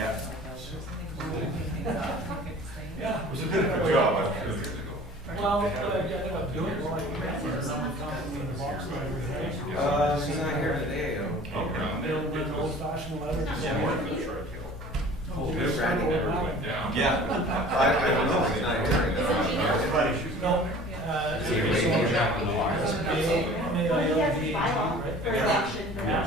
Yeah. Yeah. It was a good job a few years ago. Well, I ended up doing it like someone comes in the box library, right? She's not here today. Oh, around there. They'll an old fashioned letter. Oh, good, Randy never went down. Yeah. I don't know, he's not here. No. For election. Yeah.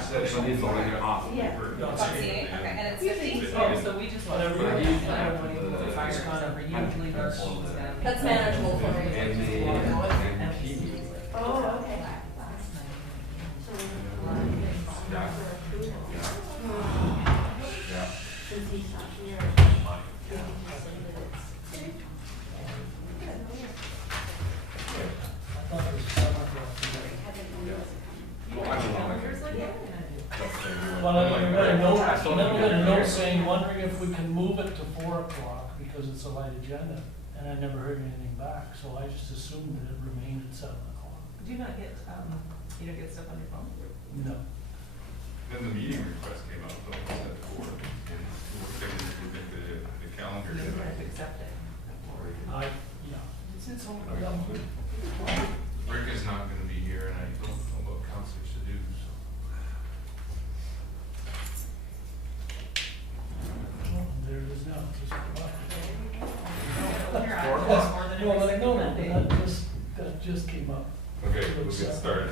Yeah. Okay, and it's 50? Oh, so we just want to Whatever you reduce do. that when the fire number usually those sheets down. That's manageable for me. And Oh, okay. Yeah. Since he's not here. Well, I got a note saying, wondering if we can move it to 4 o'clock because it's a light agenda. And I never heard anything back, so I just assumed that it remained at 7 o'clock. Do you not get, you don't get stuff on your phone? No. Then the meeting request came out, though, it was at 4. And we're figuring to get the calendar. You don't have to accept it. It's all Rick is not gonna be here, and I don't know what Councillor Sidhu, so. There it is now, just come You're out. That's more than every second No, Monday. that just came up. Okay, we'll get started.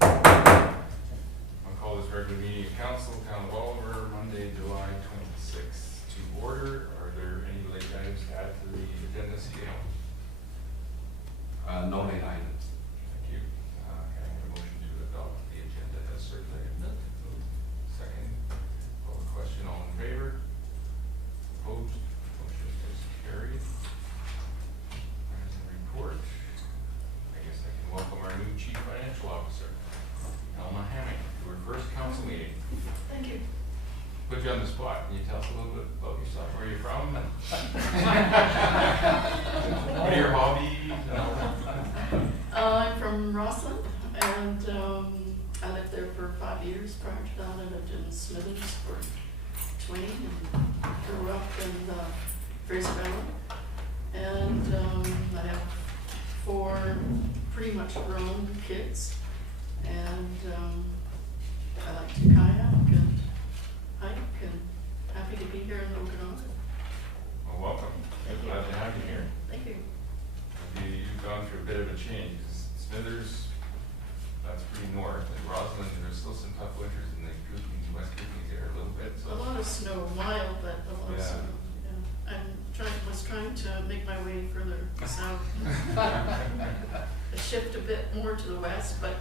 I'll call this regular meeting of council, Town of Oliver, Monday, July 26th, to order. Are there any late items to add to the agenda scale? No late items. Thank you. Can I get a motion to adopt the agenda as circulated? Second. Call the question, all in favor? Opposed? Motion is carried. There's a report. I guess I can welcome our new Chief Financial Officer, Alma Hammock, to her first council meeting. Thank you. Put you on the spot. Can you tell us a little bit about yourself, where you're from? What are your hobbies? I'm from Rossland, and I lived there for 5 years. Prior to that, I lived in Smithers for 20 and grew up in Fraser Valley. And I have 4 pretty much grown kids, and I like to kayak and hike, and happy to be here in Okanagan. Well, welcome. Thank you. Glad to have you here. Thank you. You've gone through a bit of a change. Smithers, that's pretty north, and Rossland, there's still some tough winters in the West Kootenays there a little bit, A so. lot of snow, mild, but a lot of Yeah. snow. Yeah. Was trying to make my way further south. Shift a bit more to the west, but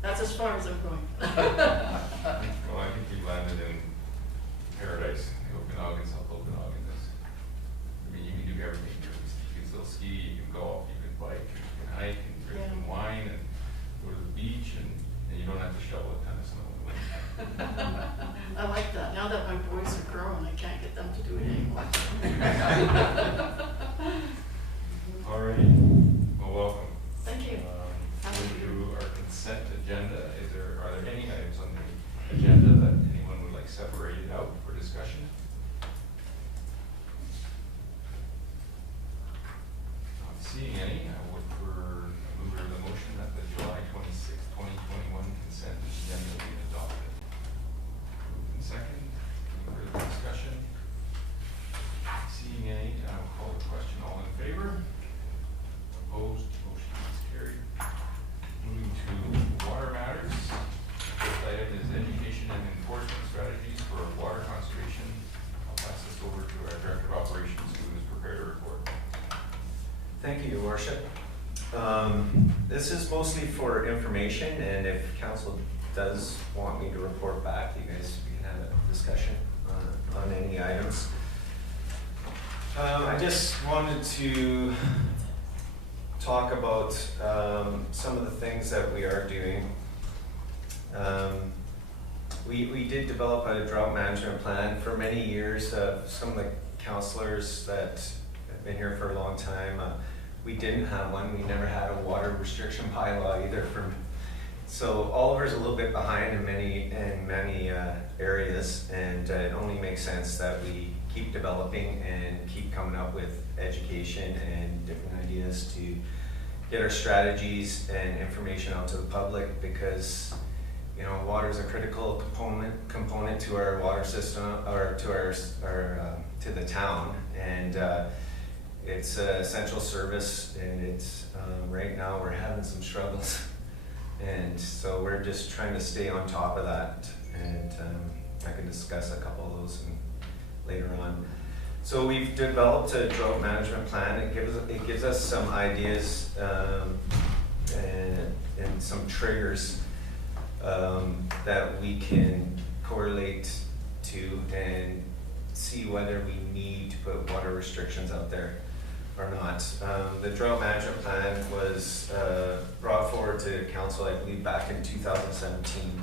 that's as far as I'm going. Well, I think you landed in paradise, the Okanagan, South Okanagan. I mean, you can do everything. You can still ski, you can golf, you can bike, you can hike, and drink some wine, and go to the beach, and you don't have to shovel a ton of snow in the winter. I like that. Now that my boys are grown, I can't get them to do it anymore. All right. Well, welcome. Thank you. Moving to our consent agenda. Are there any items on the agenda that anyone would like separated out for discussion? Not seeing any. I would move to the motion that the July 26th, 2021 consent agenda be adopted. Moved and second. Any further discussion? Seeing any, I will call the question. All in favor? Opposed? Motion is carried. Moving to water matters. First item is education and enforcement strategies for water conservation. I'll pass this over to our Director of Operations, who has prepared a report. Thank you, Your Worship. This is mostly for information, and if council does want me to report back, you guys can have a discussion on any items. I just wanted to talk about some of the things that we are doing. We did develop a drought management plan for many years. Some of the councillors that have been here for a long time, we didn't have one. We never had a water restriction bylaw either. So Oliver's a little bit behind in many areas, and it only makes sense that we keep developing and keep coming up with education and different ideas to get our strategies and information out to the public, because water is a critical component to our water system, or to our to the town, and it's an essential service, and it's right now we're having some struggles, and so we're just trying to stay on top of that, and I can discuss a couple of those later on. So we've developed a drought management plan. It gives us some ideas and some triggers that we can correlate to and see whether we need to put water restrictions out there or not. The drought management plan was brought forward to council, I believe, back in 2017.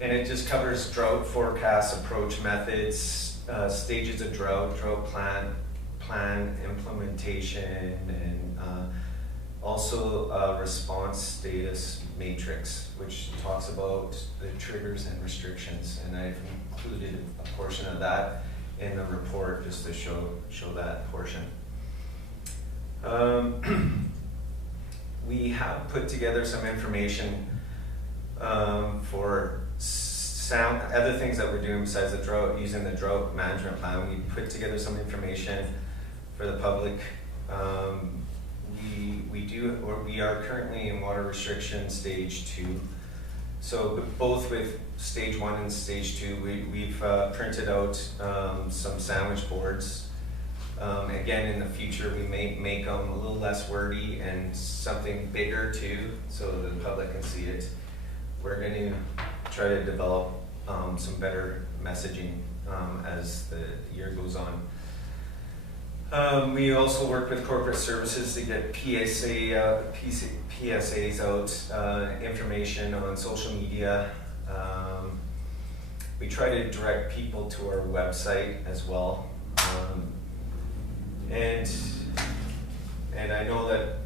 And it just covers drought forecast approach methods, stages of drought plan implementation, and also a response status matrix, which talks about the triggers and restrictions. And I've included a portion of that in the report just to show that portion. We have put together some information for other things that we're doing besides the drought, using the drought management plan. We put together some information for the public. We are currently in water restriction stage 2. So both with stage 1 and stage 2, we've printed out some sandwich boards. Again, in the future, we may make them a little less wordy and something bigger too, so the public can see it. We're going to try to develop some better messaging as the year goes on. We also work with corporate services to get PSAs out, information on social media. We try to direct people to our website as well. And I know that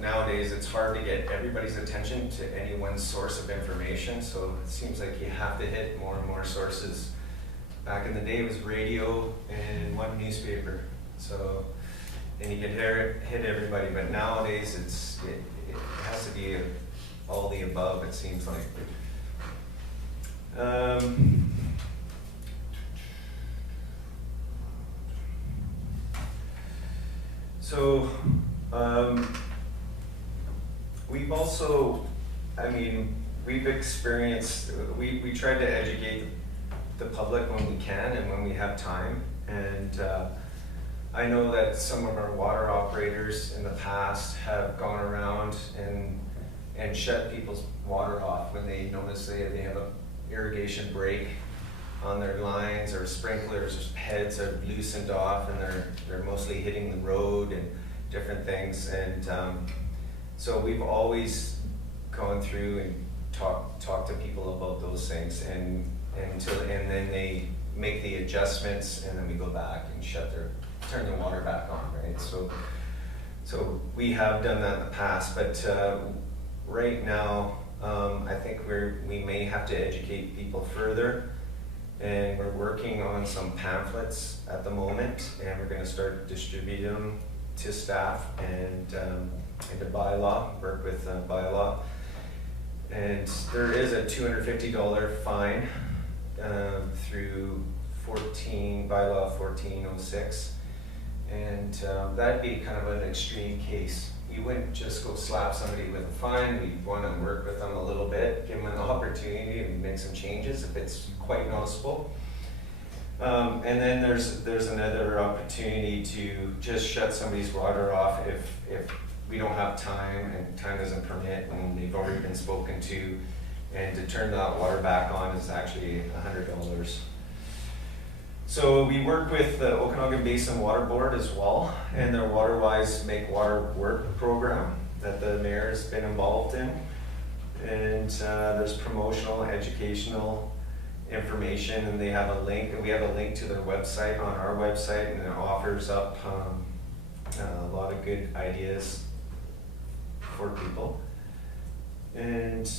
nowadays it's hard to get everybody's attention to any one source of information, so it seems like you have to hit more and more sources. Back in the day it was radio and one newspaper, so, and you could hit everybody, but nowadays it has to be all the above, it seems like. So we've also, we've experienced, we try to educate the public when we can and when we have time. And I know that some of our water operators in the past have gone around and shut people's water off when they notice they have an irrigation break on their lines, or sprinklers heads are loosened off and they're mostly hitting the road and different things. And so we've always gone through and talked to people about those things, and then they make the adjustments, and then we go back and turn the water back on, right? So we have done that in the past, but right now I think we may have to educate people further. And we're working on some pamphlets at the moment, and we're going to start distributing them to staff and to Bylaw, work with Bylaw. And there is a $250 fine through Bylaw 1406, and that'd be kind of an extreme case. You wouldn't just go slap somebody with a fine. We'd want to work with them a little bit, give them an opportunity to make some changes if it's quite noticeable. And then there's another opportunity to just shut somebody's water off if we don't have time and time doesn't permit and they've already been spoken to, and to turn that water back on is actually $100. So we work with the Okanagan Basin Water Board as well, and their WaterWise Make Water Work program that the mayor has been involved in. And there's promotional, educational information, and they have a link, and we have a link to their website on our website, and it offers up a lot of good ideas for people. And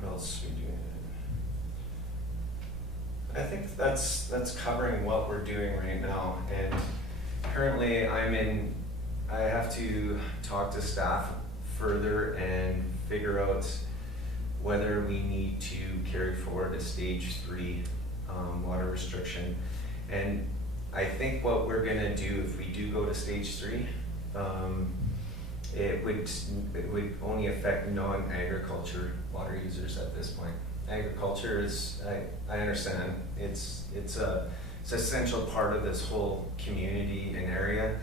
What else are we doing? I think that's covering what we're doing right now. And currently I have to talk to staff further and figure out whether we need to carry forward a stage 3 water restriction. And I think what we're gonna do if we do go to stage 3, it would only affect non-agriculture water users at this point. Agriculture is, I understand, it's an essential part of this whole community and area.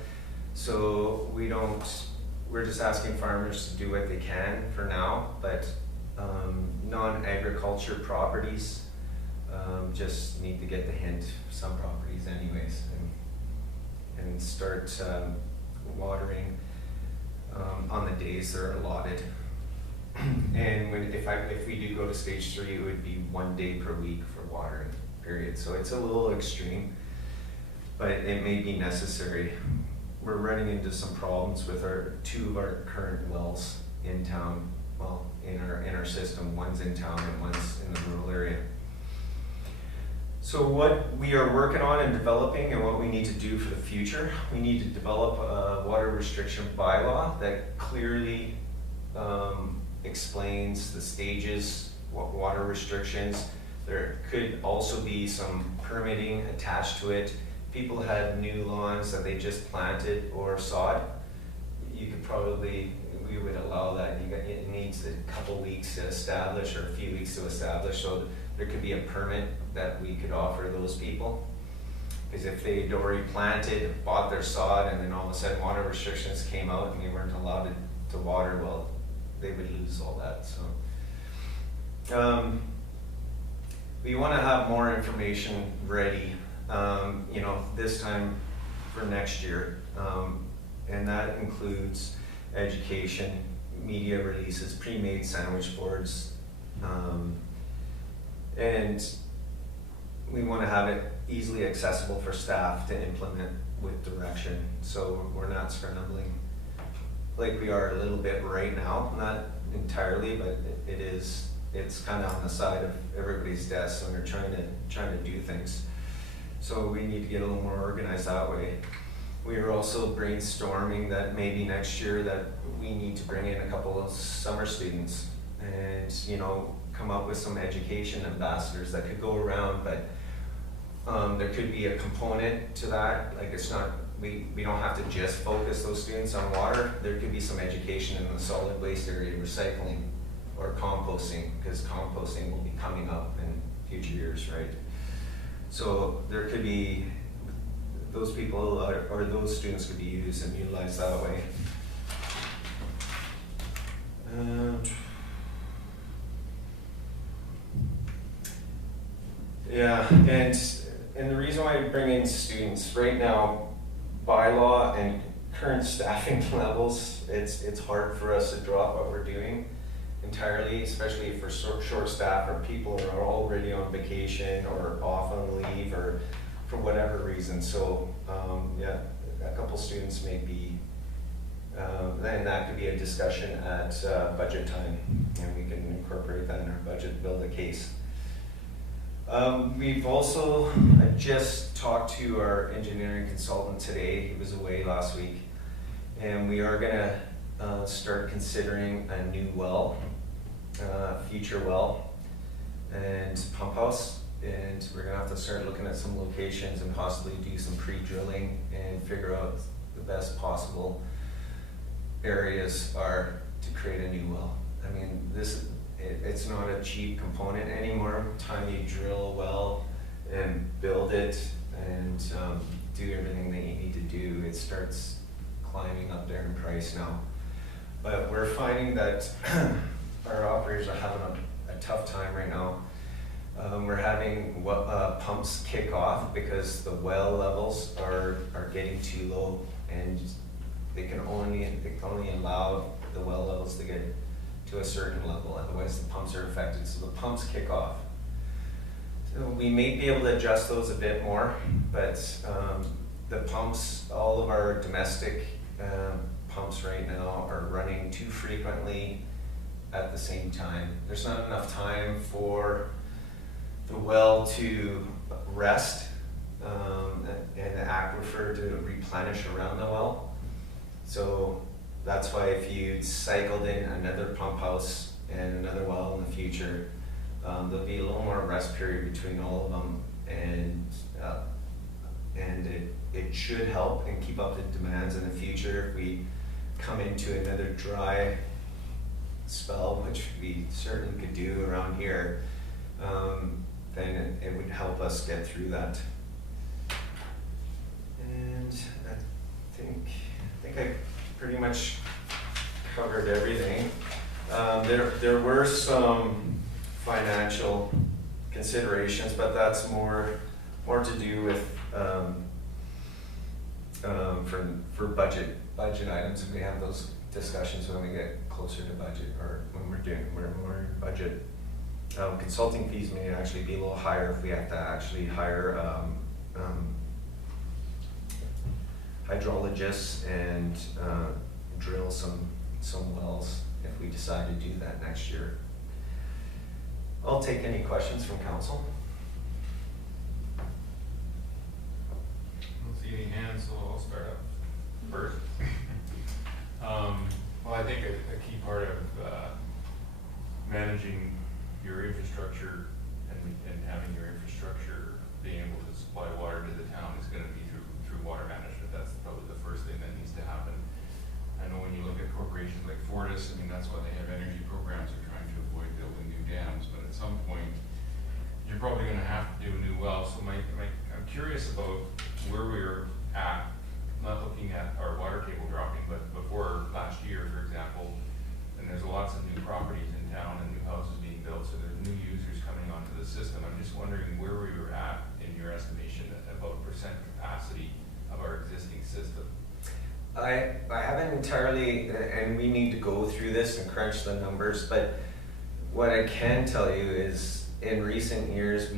So we're just asking farmers to do what they can for now, but non-agriculture properties just need to get the hint, some properties anyways, and start watering on the days they're allotted. And if we do go to stage 3, it would be 1 day per week for watering, period. So it's a little extreme, but it may be necessary. We're running into some problems with two of our current wells in town, well, in our system. One's in town and one's in the rural area. So what we are working on and developing and what we need to do for the future, we need to develop a water restriction bylaw that clearly explains the stages, what water restrictions. There could also be some permitting attached to it. People had new lawns that they just planted or sod. You could probably, we would allow that. It needs a couple weeks to establish or a few weeks to establish. So there could be a permit that we could offer those people. Because if they'd already planted, bought their sod, and then all of a sudden water restrictions came out and they weren't allowed to water, well, they would lose all that. So we want to have more information ready, you know, this time for next year, and that includes education, media releases, pre-made sandwich boards, and we want to have it easily accessible for staff to implement with direction, so we're not scrambling like we are a little bit right now. Not entirely, but it's kind of on the side of everybody's desk when they're trying to do things. So we need to get a little more organized that way. We are also brainstorming that maybe next year that we need to bring in a couple of summer students and, you know, come up with some education ambassadors that could go around, but there could be a component to that. Like, it's not, we don't have to just focus those students on water. There could be some education in the solid waste area, recycling or composting, because composting will be coming up in future years, right? So there could be, those people or those students could be used and utilized that way. Yeah, and the reason why I bring in students right now, bylaw and current staffing levels, it's hard for us to drop what we're doing entirely, especially for short staff or people who are already on vacation or off on leave or for whatever reason. So yeah, a couple students may be, then that could be a discussion at budget time, and we can incorporate that in our budget, build a case. We've also, I just talked to our engineering consultant today. He was away last week, and we are gonna start considering a new well, future well and pump house, and we're gonna have to start looking at some locations and possibly do some pre-drilling and figure out the best possible areas are to create a new well. I mean, it's not a cheap component anymore. Time you drill a well and build it and do everything that you need to do, it starts climbing up there in price now. But we're finding that our operators are having a tough time right now. We're having pumps kick off because the well levels are getting too low, and they can only allow the well levels to get to a certain level, otherwise the pumps are affected. So the pumps kick off. So we may be able to adjust those a bit more, but the pumps, all of our domestic pumps right now are running too frequently at the same time. There's not enough time for the well to rest and the aquifer to replenish around the well. So that's why if you cycled in another pump house and another well in the future, there'll be a little more rest period between all of them, and it should help and keep up the demands in the future. If we come into another dry spell, which we certainly could do around here, then it would help us get through that. And I think I pretty much covered everything. There were some financial considerations, but that's more to do with for budget items, and we have those discussions when we get closer to budget, or when we're in budget. Consulting fees may actually be a little higher if we have to actually hire hydrologists and drill some wells if we decide to do that next year. I'll take any questions from council. I don't see any hands, so I'll start up first. Well, I think a key part of managing your infrastructure and having your infrastructure being able to supply water to the town is going to be through water management. That's probably the first thing that needs to happen. I know when you look at corporations like Fortis, I mean, that's why they have energy programs. They're trying to avoid building new dams, but at some point you're probably going to have to do a new well. So I'm curious about where we're at, not looking at our water table dropping, but before last year, for example, and there's lots of new properties in town and new houses being built, so there's new users coming onto the system. I'm just wondering where we were at in your estimation about percent capacity of our existing system. I haven't entirely, and we need to go through this and crunch the numbers, but what I can tell you is in recent years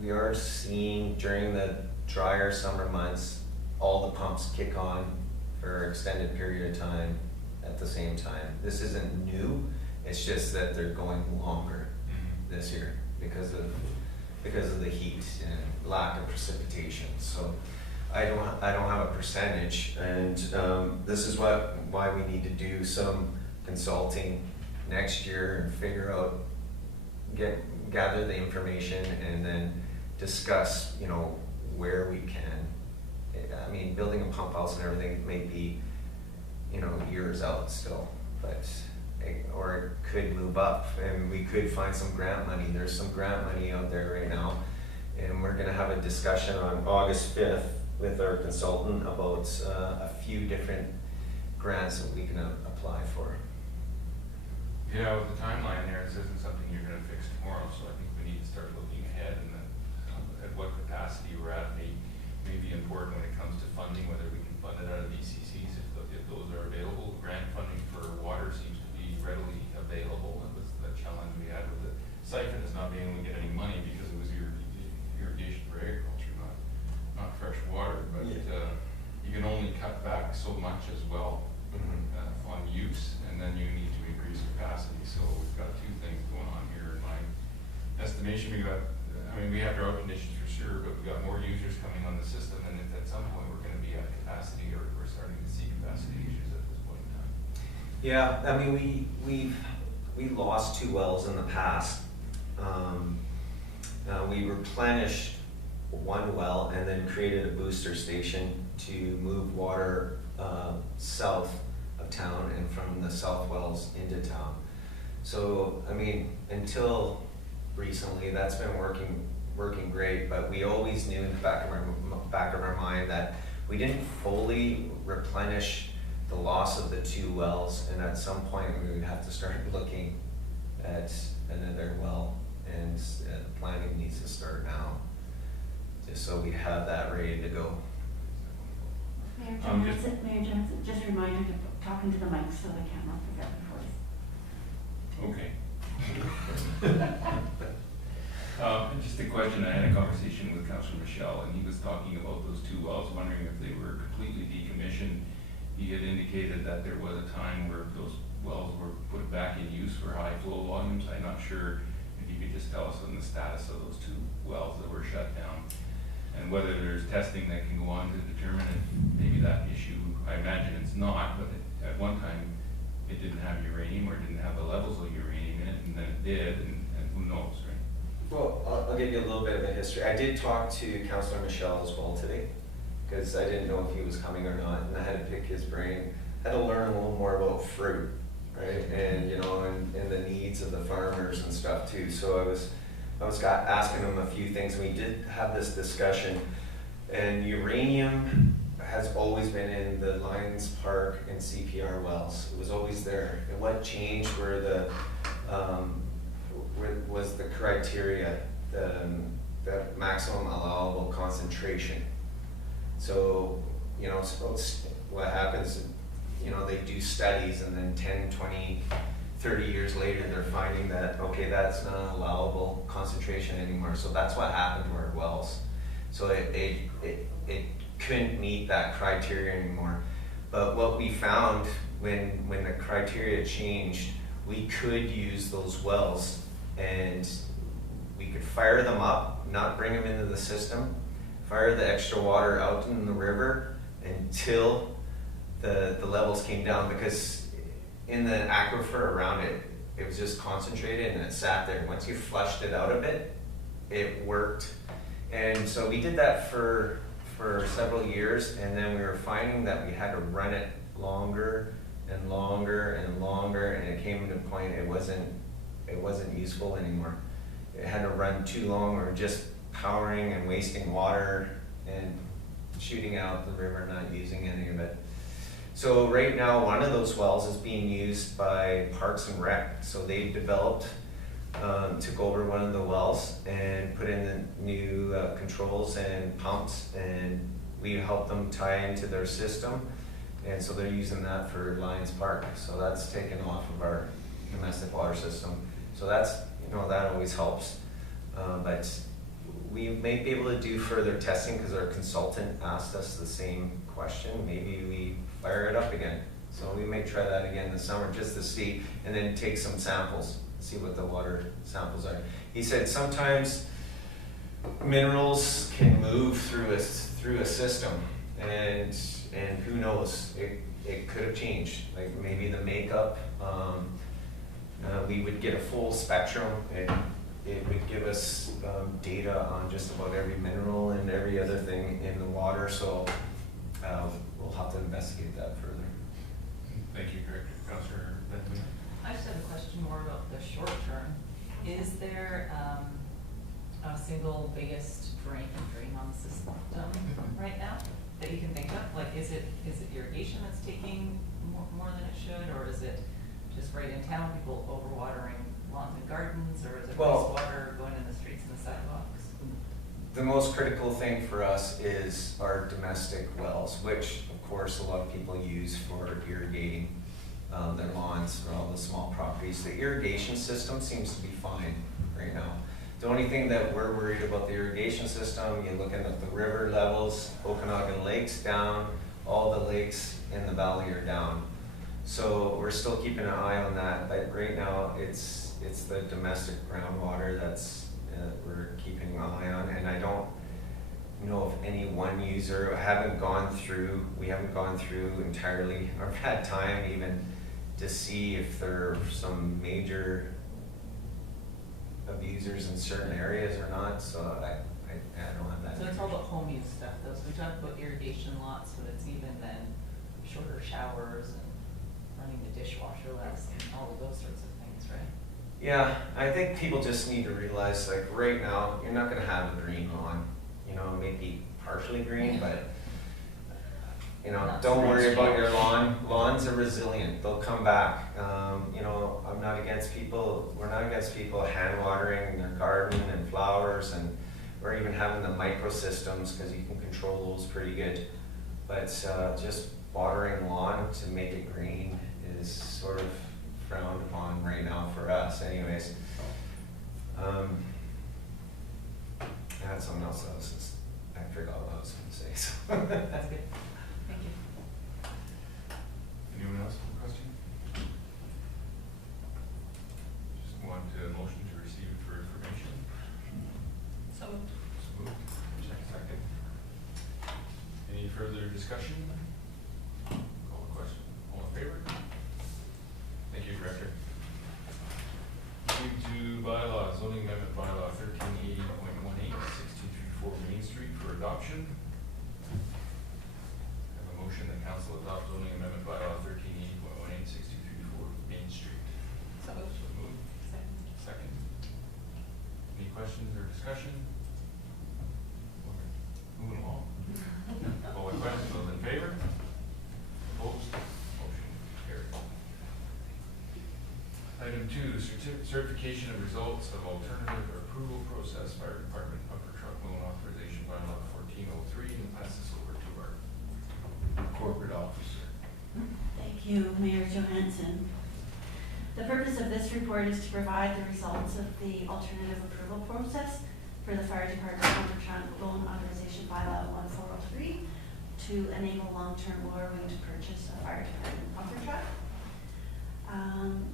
we are seeing during the drier summer months all the pumps kick on for an extended period of time at the same time. This isn't new, it's just that they're going longer this year because of the heat and lack of precipitation. So I don't have a percentage, and this is why we need to do some consulting next year and figure out, gather the information, and then discuss, where we can. I mean, building a pump house and everything may be, years out still, but or it could move up, and we could find some grant money. There's some grant money out there right now, and we're going to have a discussion on August 5th with our consultant about a few different grants that we can apply for. Yeah, with the timeline there, this isn't something you're going to fix tomorrow, so I think we need to start looking ahead and at what capacity we're at may be important when it comes to funding, whether we can fund it out of ECCs if those are available. Grant funding for water seems to be readily available. It was the challenge we had with the siphon is not being able to get any money because it was irrigation for agriculture, not fresh water. But yeah. You can only cut back so much as well on use, and then you need to increase capacity. So we've got two things going on here. In my estimation, we have drought conditions for sure, but we've got more users coming on the system, and at some point we're going to be at capacity, or we're starting to see capacity issues at this point in time. Yeah, I mean, we lost 2 wells in the past. We replenished 1 well and then created a booster station to move water south of town and from the south wells into town. So, I mean, until recently, that's been working great, but we always knew in the back of our mind that we didn't fully replenish the loss of the 2 wells, and at some point we would have to start looking at another well, and planning needs to start now, just so we have that ready to go. Mayor Johnson, just a reminder to talk into the mic so the camera picks up your voice. Okay. Just a question, I had a conversation with Councillor Machial, and he was talking about those 2 wells, wondering if they were completely decommissioned. He had indicated that there was a time where those wells were put back in use for high flow volumes. I'm not sure if you could just tell us on the status of those 2 wells that were shut down, and whether there's testing that can go on to determine if maybe that issue, I imagine it's not, but at one time it didn't have uranium or didn't have the levels of uranium in it, and then it did, and who knows, right? Well, I'll give you a little bit of a history. I did talk to Councillor Machial as well today, because I didn't know if he was coming or not, and I had to pick his brain. I had to learn a little more about fruit, right? And you know, and the needs of the farmers and stuff too. So I was asking him a few things. We did have this discussion, and uranium has always been in the Lions Park and CPR wells. It was always there. And what changed were was the criteria, the maximum allowable concentration. So, you know, what happens, you know, they do studies, and then 10, 20, 30 years later, they're finding that, okay, that's not an allowable concentration anymore. So that's what happened to our wells. So it couldn't meet that criteria anymore. But what we found when the criteria changed, we could use those wells, and we could fire them up, not bring them into the system, fire the extra water out in the river until the levels came down, because in the aquifer around it, it was just concentrated and it sat there. Once you flushed it out of it, it worked. And so we did that for several years, and then we were finding that we had to run it longer and longer and longer, and it came to a point it wasn't useful anymore. It had to run too long, or just powering and wasting water and shooting out the river, not using any of it. So right now, one of those wells is being used by Parks and Rec. So they've developed, took over one of the wells and put in the new controls and pumps, and we helped them tie into their system. And so they're using that for Lions Park. So that's taken off of our domestic water system. So that's, you know, that always helps. But we may be able to do further testing, because our consultant asked us the same question. Maybe we fire it up again. So we may try that again this summer, just to see, and then take some samples, see what the water samples are. He said sometimes minerals can move through a system, and who knows, it could have changed. Like maybe the makeup, we would get a full spectrum, and it would give us data on just about every mineral and every other thing in the water. So we'll have to investigate that further. Thank you, Councillor Bentley. I just have a question more about the short term. Is there a single biggest drain on the system right now that you can think of? Like, is it irrigation that's taking more than it should, or is it just right in town, people overwatering lawns and gardens, or is it wastewater going in the streets and the sidewalks? The most critical thing for us is our domestic wells, which of course a lot of people use for irrigating their lawns or all the small properties. The irrigation system seems to be fine right now. The only thing that we're worried about the irrigation system, you're looking at the river levels, Okanagan Lake's down, all the lakes in the valley are down. So we're still keeping an eye on that, but right now it's the domestic groundwater that's we're keeping an eye on, and I don't know of any one user. We haven't gone through entirely, or had time even to see if there are some major abusers in certain areas or not. So I don't have that. So it's all about home use stuff though. So we talked about irrigation lots, but it's even then shorter showers and running the dishwasher less and all of those sorts of things, right? Yeah, I think people just need to realize, like right now, you're not going to have a green lawn. You know, it may be partially green, but you know, don't worry about your lawn. Lawns are resilient; they'll come back. You know, I'm not against people. We're not against people hand watering their garden and flowers, and or even having the microsystems, because you can control those pretty good. But just watering lawn to make it green is sort of frowned upon right now for us anyways. That's something else I forgot what I was going to say. So. That's good. Thank you. Anyone else have a question? discussion? Call the question. All in favor? Thank you, Director. Moving to bylaw, zoning amendment bylaw 1380.18, 6234 Main Street for adoption. I have a motion that council adopt zoning amendment bylaw 1380.18, 6234 Main Street. So moved. So moved. Second. Any questions or discussion? Okay. Moving along. All the questions, those in favor? Opposed? Motion carried. Item 2, certification of results of alternative approval process, fire department pumper truck loan authorization bylaw 1403, and pass this over to our corporate officer. Thank you, Mayor Johansson. The purpose of this report is to provide the results of the alternative approval process for the fire department pumper truck loan authorization bylaw 1403 to enable long-term borrowing to purchase a fire department pumper truck.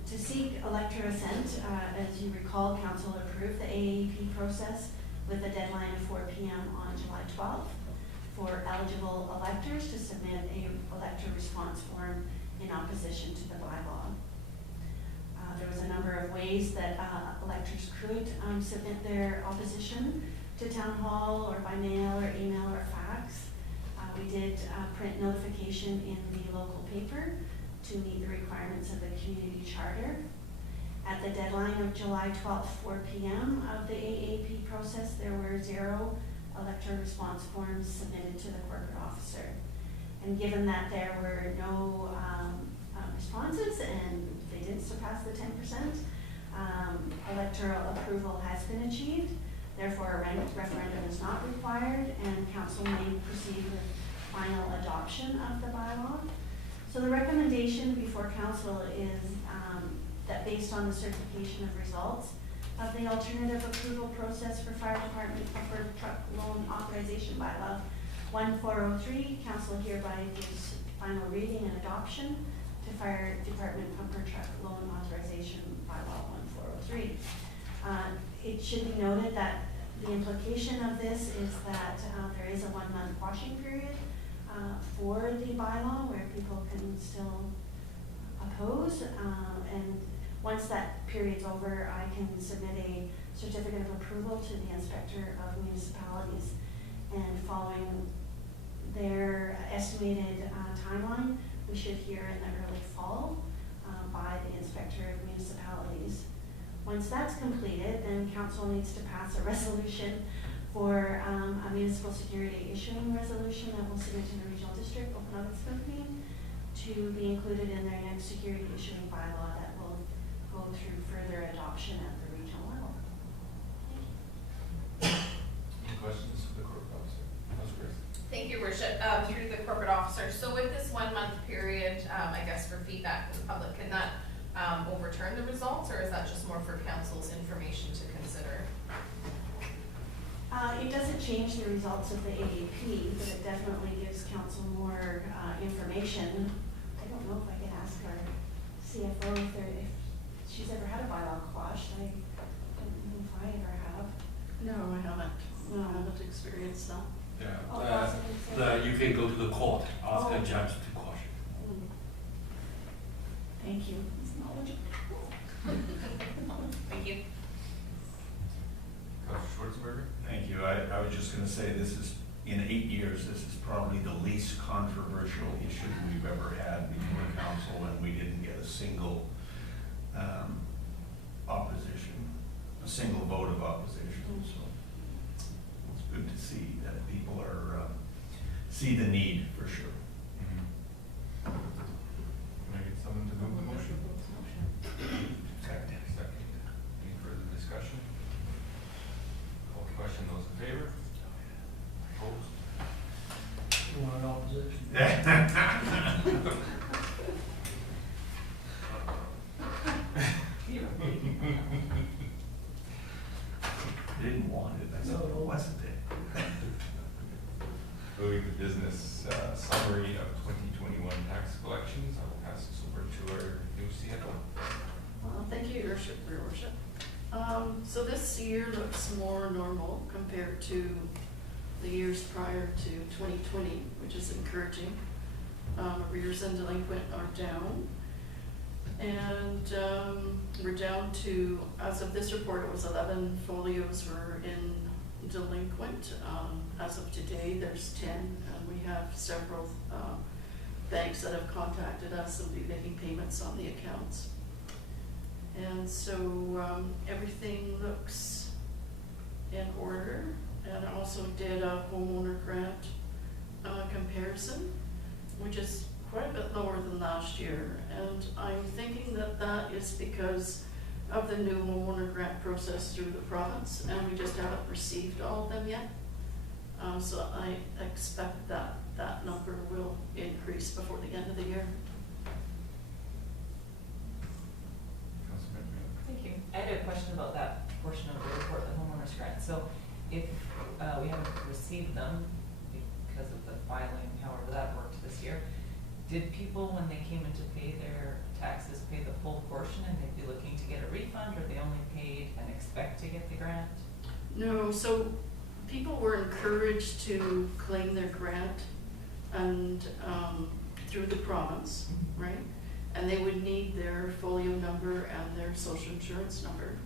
To seek elector assent, as you recall, council approved the AAP process with a deadline of 4 p.m. on July 12th for eligible electors to submit a elector response form in opposition to the bylaw. There was a number of ways that electors could submit their opposition to town hall or by mail or email or fax. We did print notification in the local paper to meet the requirements of the community charter. At the deadline of July 12th, 4 p.m. of the AAP process, there were 0 elector response forms submitted to the corporate officer. And given that there were no responses and they didn't surpass the 10%, electoral approval has been achieved. Therefore, a referendum is not required, and council may proceed with final adoption of the bylaw. So the recommendation before council is that based on the certification of results of the alternative approval process for fire department pumper truck loan authorization bylaw 1403, council hereby gives final reading and adoption to fire department pumper truck loan authorization bylaw 1403. It should be noted that the implication of this is that there is a 1-month washing period for the bylaw where people can still oppose, and once that period's over, I can submit a certificate of approval to the inspector of municipalities, and following their estimated timeline, we should hear in the early fall by the inspector of municipalities. Once that's completed, then council needs to pass a resolution for a municipal security issuing resolution that will submit to the regional district open audits company to be included in their next security issuing bylaw that will go through further adoption at the regional level. Any questions for the corporate officer? Councilor Grace. Thank you, Worship. Through the corporate officer. So with this 1-month period, I guess for feedback from the public, can that overturn the results, or is that just more for council's information to consider? It doesn't change the results of the AAP, but it definitely gives council more information. I don't know if I can ask our CFO if she's ever had a bylaw quashed. I don't know if I ever have. No, I haven't. No. I haven't experienced that. Yeah, Oh, possibly. you can go to the court, ask a Oh. judge to quash it. Thank you. It's knowledgeable. Thank you. Councilor Schwarzenberger. Thank you. I was just gonna say, this is, in 8 years, this is probably the least controversial issue we've ever had before council, and we didn't get a single opposition, a single vote of opposition, so it's good to see that people are, see the need, for sure. Can I get someone to move the motion? Second. Any further discussion? Call the question, those in favor? Opposed? You want an opposition? Didn't want it, that's No. what wasn't it? Moving to business summary of 2021 tax collections, I will pass this over to our new CFO. Thank you, Your Worship. So this year looks more normal compared to the years prior to 2020, which is encouraging. Arrears and delinquent are down. And we're down to, as of this report, it was 11 folios were in delinquent. As of today, there's 10, and we have several banks that have contacted us and will be making payments on the accounts. And so everything looks in order. And I also did a homeowner grant comparison, which is quite a bit lower than last year. And I'm thinking that that is because of the new homeowner grant process through the province, and we just haven't received all of them yet. So I expect that that number will increase before the end of the year. Councillor Benjamin? Thank you. I had a question about that portion of the report, the homeowners grant. So if we haven't received them because of the filing, however that worked this year, did people, when they came in to pay their taxes, pay the full portion and they'd be looking to get a refund, or they only paid and expect to get the grant? No, so people were encouraged to claim their grant and through the province, right? And they would need their folio number and their social insurance number.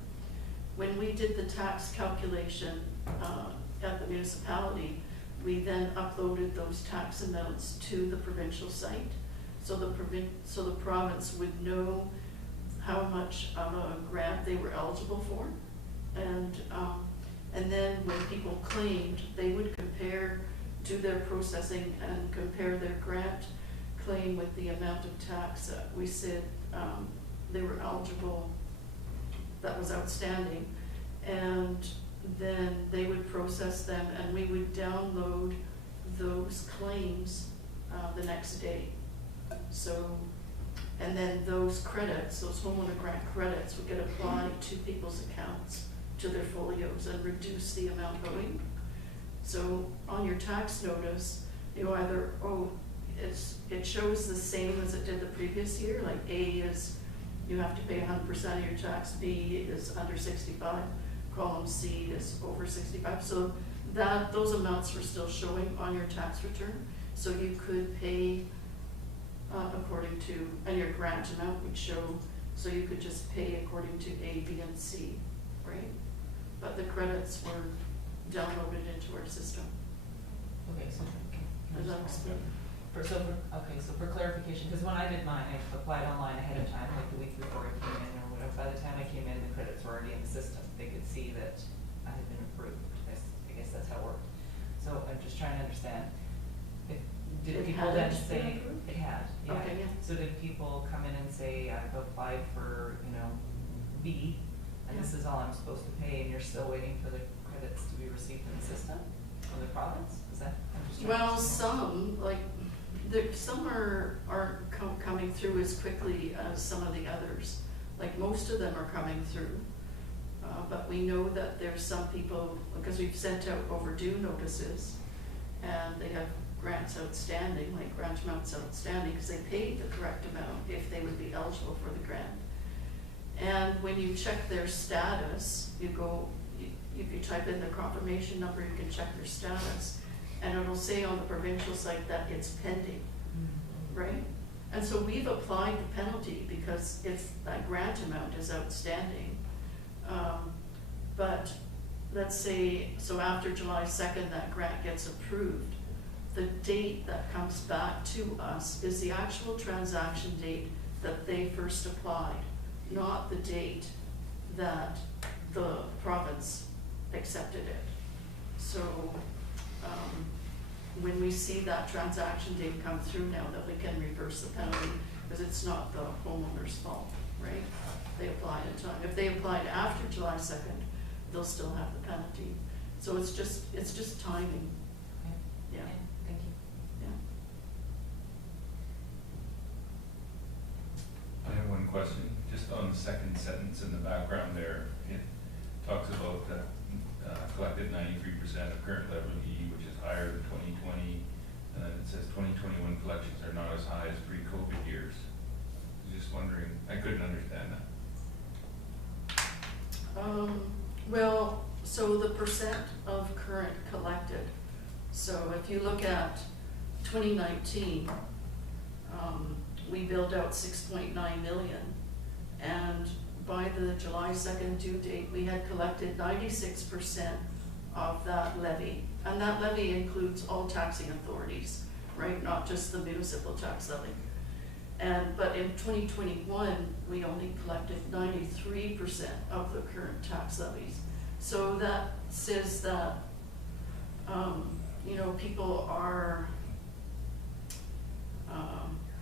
When we did the tax calculation at the municipality, we then uploaded those tax amounts to the provincial site. So the province would know how much of a grant they were eligible for. And then when people claimed, they would compare, do their processing and compare their grant claim with the amount of tax that we said they were eligible, that was outstanding. And then they would process them, and we would download those claims the next day. So, and then those credits, those homeowner grant credits would get applied to people's accounts, to their folios, and reduce the amount owing. So on your tax notice, you either, it shows the same as it did the previous year, like A is you have to pay 100% of your tax, B is under 65, column C is over 65. So that those amounts were still showing on your tax return. So you could pay according to, and your grant amount would show, so you could just pay according to A, B, and C, right? But the credits were downloaded into our system. Okay, so Does that explain? So for clarification, because when I did mine, I applied online ahead of time, like the week before I came in or whatever. By the time I came in, the credits were already in the system. They could see that I had been approved. I guess that's how it worked. So I'm just trying to understand. Did people then say it had? Yeah. Okay, yeah. So did people come in and say, I've applied for, B, and this is all I'm supposed to pay, and you're still waiting for the credits to be received in the system from the province? Is that? I'm just trying to Well, understand. some aren't coming through as quickly as some of the others. Like most of them are coming through, but we know that there's some people, because we've sent out overdue notices, and they have grants outstanding, like grant amounts outstanding, because they paid the correct amount if they would be eligible for the grant. And when you check their status, if you type in the confirmation number, you can check their status, and it'll say on the provincial site that it's pending, right? And so we've applied the penalty because that grant amount is outstanding. But let's say, so after July 2nd, that grant gets approved, the date that comes back to us is the actual transaction date that they first applied, not the date that the province accepted it. So when we see that transaction date come through now, that we can reverse the penalty, because it's not the homeowner's fault, right? They applied in time. If they applied after July 2nd, they'll still have the penalty. So it's just timing. Okay. Yeah. Thank you. Yeah. I have one question, just on the second sentence in the background there. It talks about collected 93% of current levy, which is higher than 2020. And then it says 2021 collections are not as high as pre-COVID years. I was just wondering, I couldn't understand that. Well, so the percent of current collected So if you look at 2019, we billed out 6.9 million, and by the July 2nd due date, we had collected 96% of that levy. And that levy includes all taxing authorities, right, not just the municipal tax levy. But in 2021, we only collected 93% of the current tax levies. So that says that, you know, people are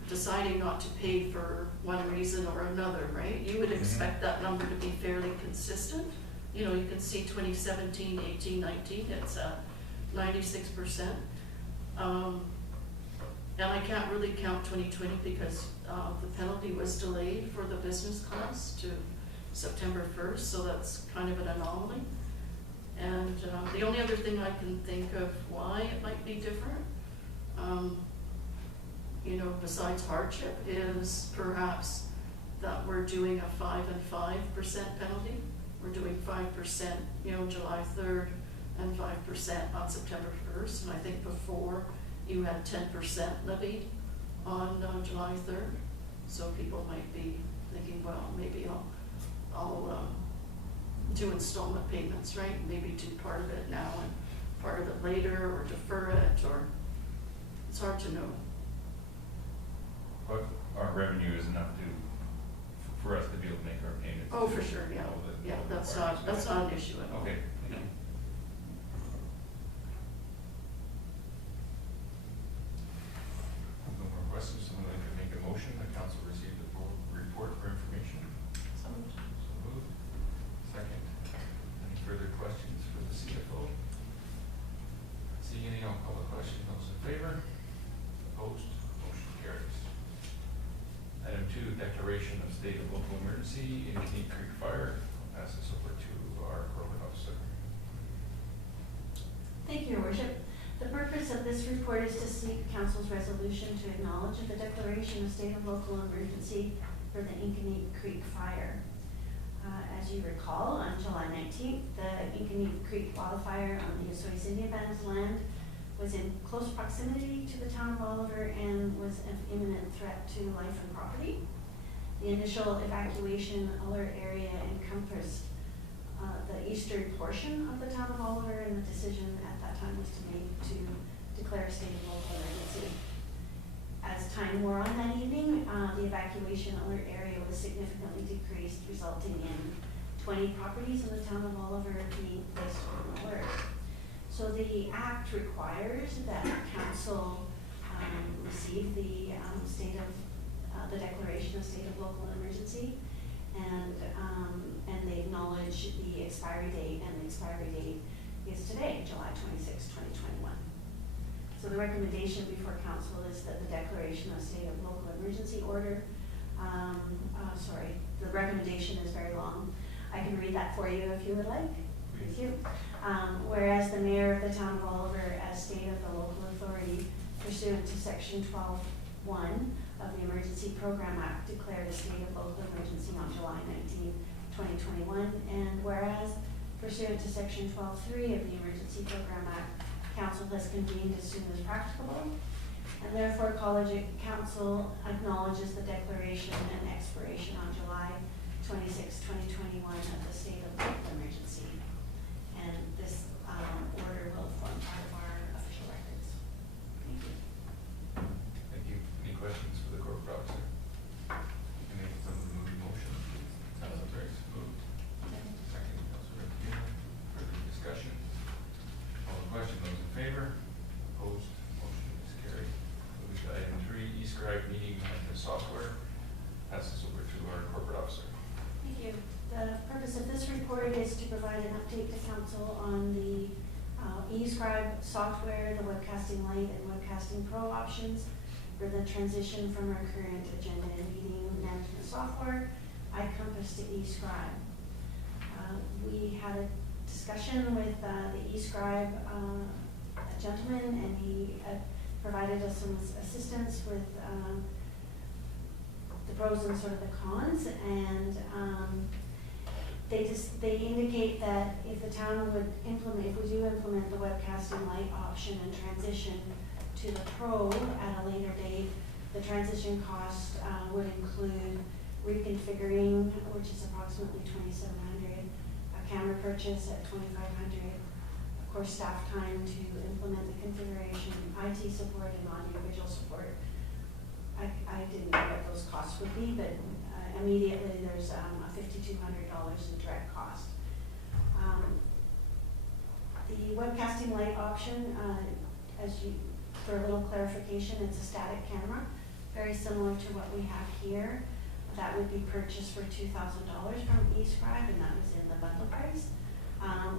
deciding not to pay for one reason or another, right? You would expect that number to be fairly consistent. You know, you can see 2017, 18, 19, it's 96%. And I can't really count 2020 because the penalty was delayed for the business class to September 1st, so that's kind of an anomaly. And the only other thing I can think of why it might be different, you know, besides hardship, is perhaps that we're doing a 5% and 5% penalty. We're doing 5%, you know, July 3rd and 5% on September 1st. And I think before you had 10% levied on July 3rd. So people might be thinking, well, maybe I'll do installment payments, right? Maybe do part of it now and part of it later, or defer it, or it's hard to know. But our revenue is enough for us to be able to make our payments. Oh, for sure, yeah. All the Yeah, that's not an issue at all. Okay, thank you. No more questions, someone like to make a motion, the council received the full report for information. So moved. So moved. Second. Any further questions for the CFO? Seeing any, I'll call the question. Those in favor? Opposed? Motion carries. Item 2, declaration of state of local emergency in Inkaneep Creek Fire. I'll pass this over to our corporate officer. Thank you, Your Worship. The purpose of this report is to seek Council's resolution to acknowledge the declaration of state of local emergency for the Inkaneep Creek Fire. As you recall, on July 19th, the Inkaneep Creek wildfire on the Osoyoos Indian Band's land was in close proximity to the town of Oliver and was an imminent threat to life and property. The initial evacuation alert area encompassed the eastern portion of the town of Oliver, and the decision at that time was to declare a state of local emergency. As time wore on that evening, the evacuation alert area was significantly decreased, resulting in 20 properties in the town of Oliver being placed on alert. So the act requires that council receive the the declaration of state of local emergency, and they acknowledge the expiry date, and the expiry date is today, July 26, 2021. So the recommendation before council is that the declaration of state of local emergency order, the recommendation is very long. I can read that for you if you would like. Thank you. Whereas the mayor of the town of Oliver, as state of the local authority pursuant to section 12(1) of the Emergency Program Act, declared a state of local emergency on July 19, 2021, and whereas pursuant to section 12(3) of the Emergency Program Act, council has convened as soon as practicable, and therefore College Council acknowledges the declaration and expiration on July 26, 2021 of the state of local emergency. And this order will form part of our official records. Thank you. Thank you. Any questions for the corporate officer? Any someone move the motion? Councilor Grace moved. Second, Councilor Martina. Further discussion? All the question, those in favor? Opposed? Motion is carried. Moving to item 3, e-scribe meeting management software. Pass this over to our corporate officer. Thank you. The purpose of this report is to provide an update to council on the eScribe software, the Webcasting Lite and Webcasting Pro options for the transition from our current agenda and meeting management software, iCompass, to eScribe. We had a discussion with the eScribe gentleman, and he provided us some assistance with the pros and sort of the cons, and They indicate that if the town would implement, if we do implement the webcasting light option and transition to the Pro at a later date, the transition cost would include reconfiguring, which is approximately $2,700, a camera purchase at $2,500, of course staff time to implement the configuration, IT support and audiovisual support. I didn't know what those costs would be, but immediately there's a $5,200 in direct cost. The webcasting light option, for a little clarification, it's a static camera, very similar to what we have here. That would be purchased for $2,000 from eScribe, and that was in the bundle price.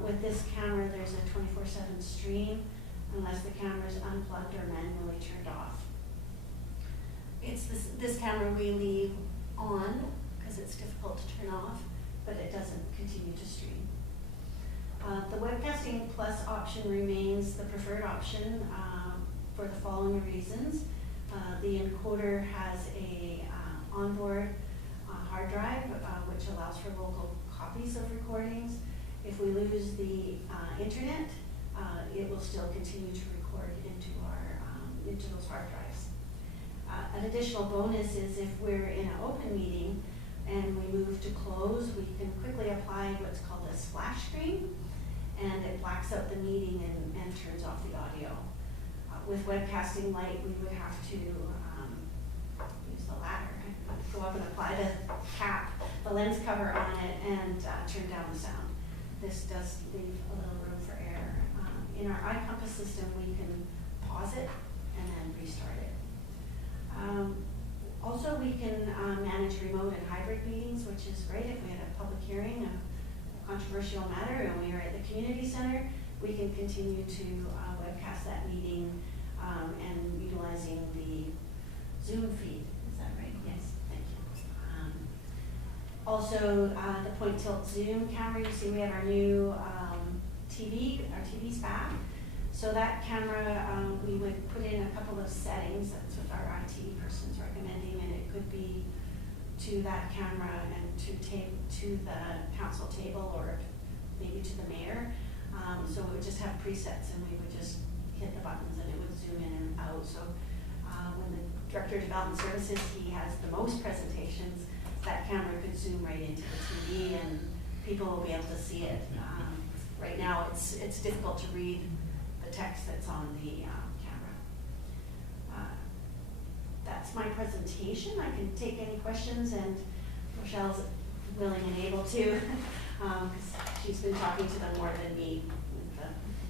With this camera, there's a 24/7 stream unless the camera is unplugged or manually turned off. It's this camera we leave on because it's difficult to turn off, but it doesn't continue to stream. The webcasting plus option remains the preferred option for the following reasons. The encoder has a onboard hard drive, which allows for local copies of recordings. If we lose the internet, it will still continue to record into those hard drives. An additional bonus is if we're in an open meeting and we move to close, we can quickly apply what's called a splash screen, and it blacks out the meeting and turns off the audio. With webcasting light, we would have to use the ladder, go up and apply the cap, the lens cover on it, and turn down the sound. This does leave a little room for error. In our iCompass system, we can pause it and then restart it. Also, we can manage remote and hybrid meetings, which is great. If we had a public hearing, a controversial matter, and we are at the community center, we can continue to webcast that meeting and utilizing the Zoom feed. Is that right? Yes, thank you. Also, the point tilt zoom camera, you see we have our new TV, our TV's back. So that camera, we would put in a couple of settings. That's what our IT person's recommending, and it could be to that camera and to the council table, or maybe to the mayor. So it would just have presets, and we would just hit the buttons and it would zoom in and out. So when the Director of Development Services, he has the most presentations, that camera could zoom right into the TV and people will be able to see it. Right now it's difficult to read the text that's on the camera. That's my presentation. I can take any questions, and Michelle's willing and able to, because she's been talking to them more than me with the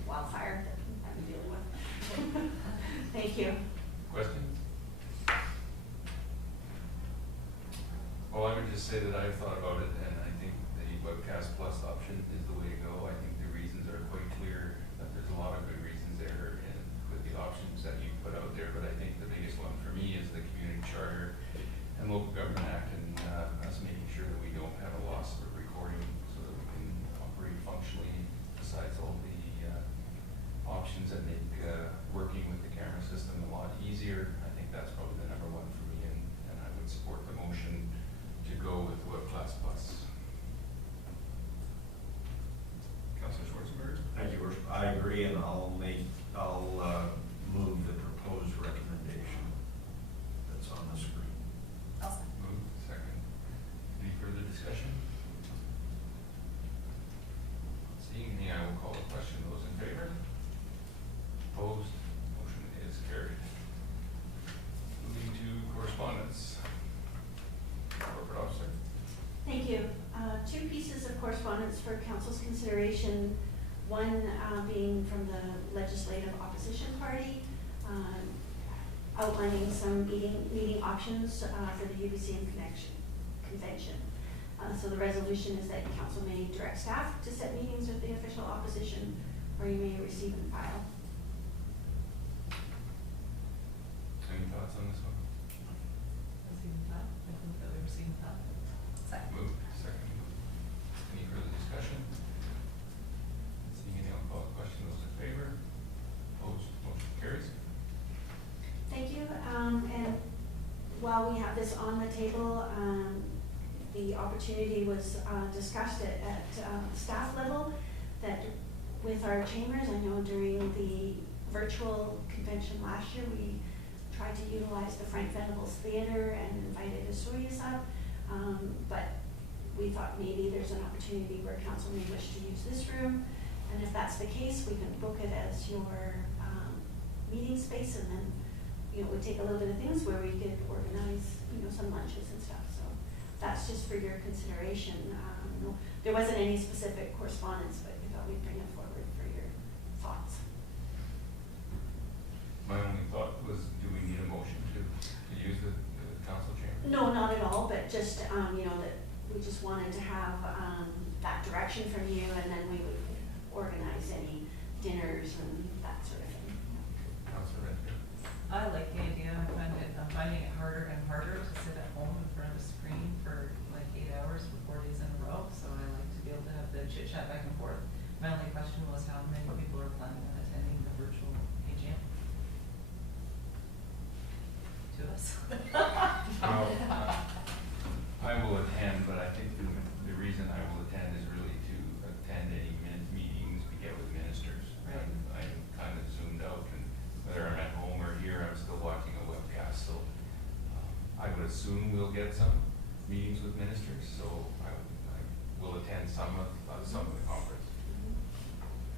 wildfire that I've been dealing with. Thank you. Questions? Well, I would just say that I've thought about it, and I think the Webcast Plus option is the way to go. I think the reasons are quite clear, that there's a lot of good reasons there, and with the options that you put out there, but I think the biggest one for me is the Community Charter and Local Government Act, and us making sure that we don't have a loss of recording so that we can operate functionally, besides all the options that make working with the camera system a lot easier. I think that's probably the number one for me, and I would support the motion to go with Webcast Plus. Councillor Schwarzenberg? Thank you, Worship. I agree, and I'll move the proposed recommendation that's on the screen. Move second. Any further discussion? Seeing any, I will call the question. Those in favor? Opposed? Motion is carried. Moving to correspondence. Corporate Officer. Thank you. Two pieces of correspondence for council's consideration. One being from the Legislative Opposition Party, outlining some meeting options for the UBC convention. So the resolution is that council may direct staff to set meetings with the official opposition, or you may receive and file. Any thoughts on this one? Move second. Any further discussion? Seeing any, I'll call the question. Those in favor? Opposed? Motion carries. Thank you. And while we have this on the table, the opportunity was discussed at staff level, that with our chambers, I know during the virtual convention last year, we tried to utilize the Frank Venables Theater and invited Asurias up, but we thought maybe there's an opportunity where council may wish to use this room, and if that's the case, we can book it as your meeting space, and then, you know, it would take a little bit of things where we could organize, you know, some lunches and stuff, so that's just for your consideration. No, there wasn't any specific correspondence, but we thought we'd bring it forward for your thoughts. My only thought was, do we need a motion to use the council chamber? No, not at all, but just, you know, that we just wanted to have that direction from you, and then we would organize any dinners and that sort of thing. Councillor Redfield? I like the idea. I'm finding it harder and harder to sit at home in front of a screen for like 8 hours for 4 days in a row, so I like to be able to have the chit chat back and forth. My only question was how many people are planning on attending the virtual AGM? To us. Well, I will attend, but I think the reason I will attend is really to attend any meetings we get with ministers. Right. I'm kind of zoomed out, and whether I'm at home or here, I'm still watching a webcast, so I would assume we'll get some meetings with ministers, so I will attend some of the conference.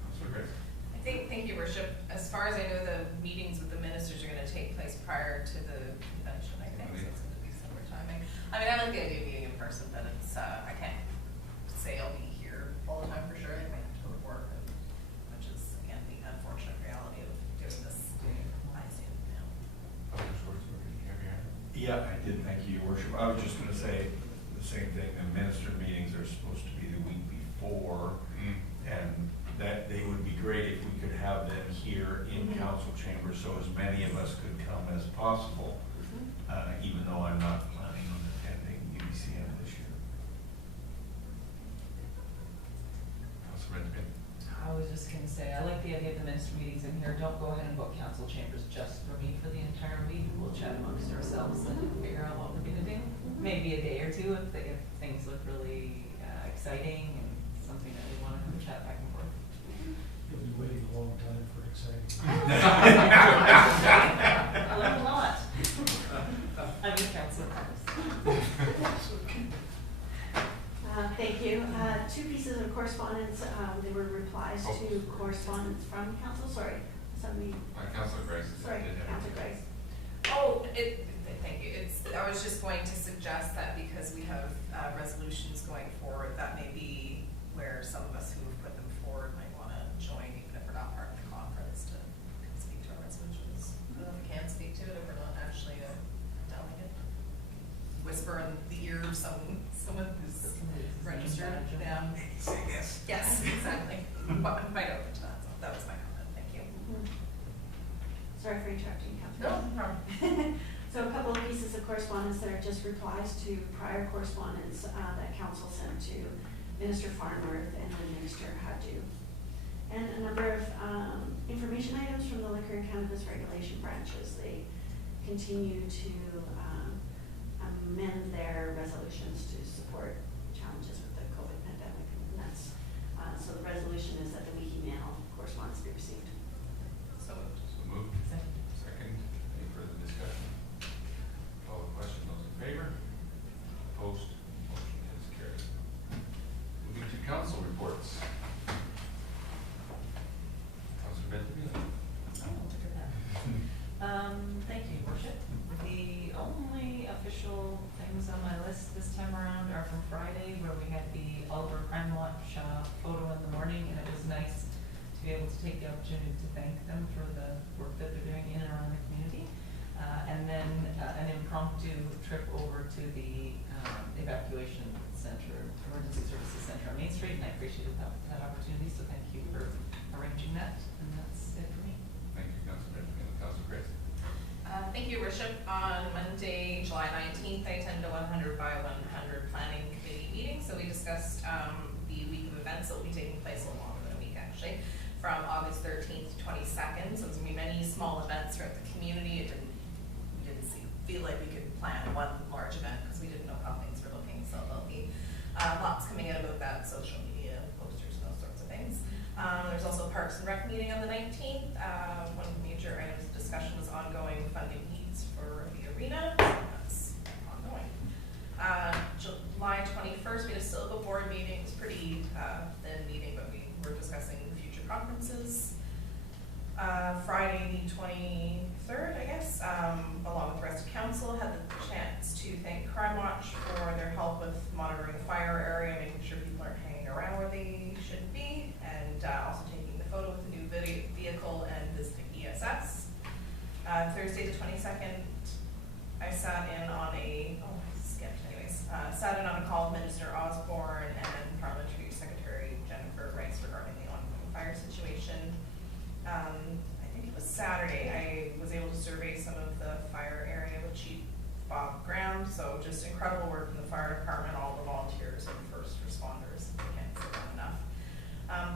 Councillor Grace? Thank you, Worship. As far as I know, the meetings with the ministers are gonna take place prior to the convention, I think, so it's in the December timing. I mean, I like the idea of meeting in person, but it's, I can't say I'll be here all the time for sure. I might have to go to work, which is, again, the unfortunate reality of doing this by Zoom now. Councillor Schwartz, you have your hand? Yeah, I did, thank you, Your Worship. I was just gonna say the same thing, the minister meetings are supposed to be the week before, and that they would be great if we could have them here in council chambers, so as many of us could come as possible, even though I'm not planning on attending UBCM this year. Councillor Redfield? I was just gonna say, I like the idea of the minister meetings in here. Don't go ahead and book council chambers just for me for the entire week. We'll chat amongst ourselves and figure out what we're gonna do. Maybe a day or two if things look really exciting and something that we wanna have a chat back and forth. You'll be waiting a long time for exciting. I learned a lot. I'm a councillor. Thank you. Two pieces of correspondence, they were replies to correspondence from council, sorry, somebody, Councillor Grace. sorry, Councilor Grace. Oh, thank you. I was just going to suggest that because we have resolutions going forward, that may be where some of us who have put them forward might want to join, even if we're not part of the conference, to speak to our resolutions. I don't know if we can speak to it if we're not actually a delegate. Whisper in the ear of someone who's registered. Yeah. Say yes. Yes, exactly. But I'm quite open to that, so that was my comment. Thank you. Sorry for interrupting, Councilor. No problem. So a couple of pieces of correspondence that are just replies to prior correspondence that council sent to Minister Farnworth and then Minister Hadju. And a number of information items from the Liquor and Cannabis Regulation branches. They continue to amend their resolutions to support challenges with the COVID pandemic. And that's, so the resolution is that the week email correspondence be received. So moved. So moved. Second. Any further discussion? Call the question. Those in favor? Opposed? Motion is carried. Moving to council reports. Councillor Benjamin? Thank you, Worship. The only official things on my list this time around are from Friday, where we had the Oliver Crime Watch photo in the morning, and it was nice to be able to take the opportunity to thank them for the work that they're doing in and around the community. And then an impromptu trip over to the evacuation center, emergency services center on Main Street, and I appreciated that opportunity, so thank you for arranging that, and that's it for me. Thank you, Councillor Benjamin. Councillor Grace? Thank you, Worship. On Monday, July 19th, I attended a 100 by 100 planning committee meeting. So we discussed the week of events that will be taking place a little longer than a week, actually, from August 13th to 22nd. So there's going to be many small events throughout the community. We didn't feel like we could plan one large event because we didn't know how things were looking. So there'll be Lots coming out about that, social media, posters, and those sorts of things. There's also Parks and Rec meeting on the 19th. One of the major items of discussion was ongoing funding needs for the arena. So that's ongoing. July 21st, we had a Silva board meeting. It was pretty thin meeting, but we were discussing future conferences. Friday the 23rd, I guess, along with the rest of council, had the chance to thank Crime Watch for their help with monitoring the fire area, making sure people aren't hanging around where they shouldn't be, and also taking the photo with the new vehicle and visiting ESS. Thursday the 22nd, I sat in on a call with Minister Osborne and Parliamentary Secretary Jennifer Rice regarding the ongoing fire situation. I think it was Saturday, I was able to survey some of the fire area with Chief Bob Graham, so just incredible work from the fire department, all the volunteers and first responders. I can't say that enough.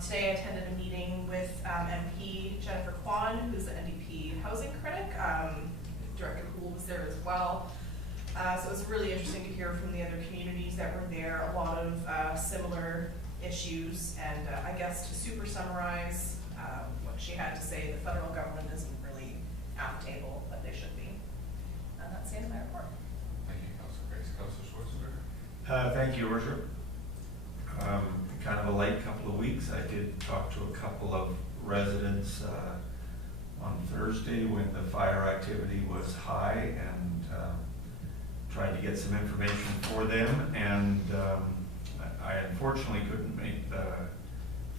Today I attended a meeting with MP Jennifer Kwan, who's the NDP housing critic. Director Houle was there as well. So it was really interesting to hear from the other communities that were there, a lot of similar issues, and I guess to super summarize what she had to say, the federal government isn't really at the table, but they should be. And that's the end of my report. Thank you, Councillor Grace. Councillor Schwarzenberger. Thank you, Your Worship. Kind of a light couple of weeks. I did talk to a couple of residents on Thursday when the fire activity was high, and tried to get some information for them. And I unfortunately couldn't make the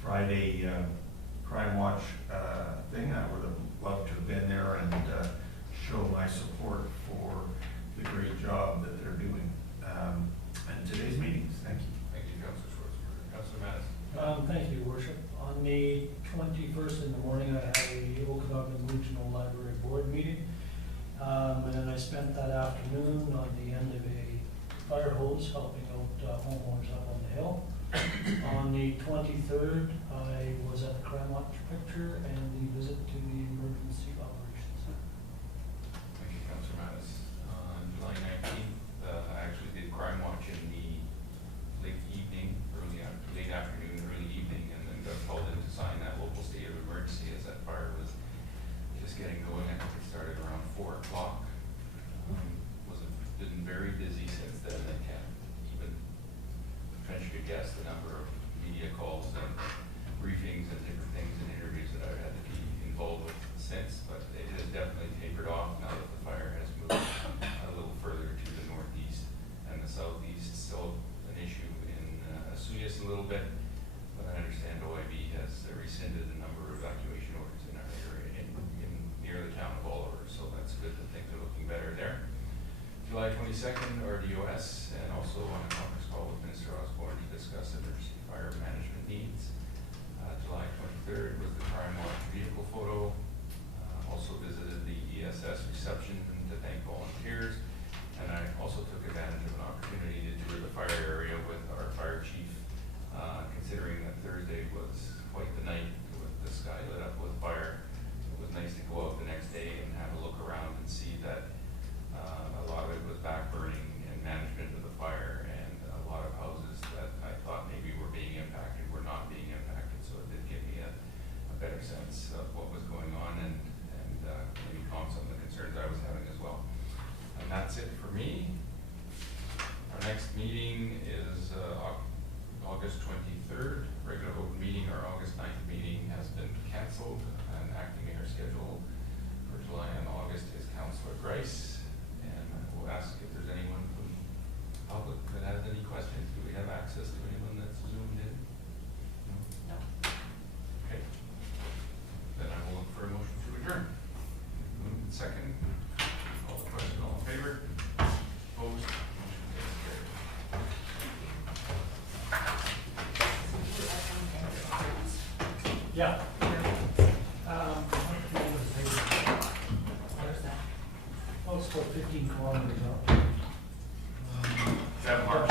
Friday Crime Watch thing. I would have loved to have been there and show my support for the great job that they're doing. And today's meetings. Thank you. Thank you, Councillor Schwarzenberger. Councillor Mattis. Thank you, Worship. On the 21st in the morning, I had a Okanagan Regional Library Board meeting. And then I spent that afternoon on the end of a fire hose helping out homeowners up on the hill. On the 23rd, I was at the Crime Watch picture and the visit to the Emergency Operations Center. Thank you, Councillor Mattis. On July 19th, I actually did Crime Watch in the late afternoon, early evening, and then got called in to sign that local state of emergency as that fire was just getting going. I think it started around 4 o'clock. Been very busy since then. I can't even venture to guess the number of media calls and briefings and different things and interviews that I've had to be involved with since, but it has definitely tapered off now that the fire has moved a little further to the northeast and the southeast. Still an issue in Asuyas a little bit, but I understand OIB has rescinded a number of evacuation orders in our area near the town of Oliver, so that's good that things are looking better there. July 22nd, RDOS, and also on a conference call with Minister Osborne to discuss emergency fire management needs. July 23rd was the Crime Watch vehicle photo. Also visited the ESS reception to thank volunteers. And I also took advantage of an opportunity to tour the fire area with our fire chief, considering that Thursday was quite the night with the sky lit up with fire. It was nice to go out the next day and have a look around and see that a lot of it was back burning and management of the fire, and a lot of houses that I thought maybe were being impacted were not being impacted. So it did give me a better sense of what was going on and maybe calm some of the concerns I was having as well. And that's it for me. Our next meeting is August 23rd. Regular open meeting. Our August 9th meeting has been cancelled, and acting mayor schedule for July and August is Councillor Grice. We'll ask if there's anyone from the public that has any questions. Do we have access to anyone that's zoomed in? No. Okay. Then I will look for a motion to adjourn. Moved and second. Call the question. All in favor? Opposed? Motion takes carried. Yeah. Where's that? Oh, it's about 15 kilometers out. Is that March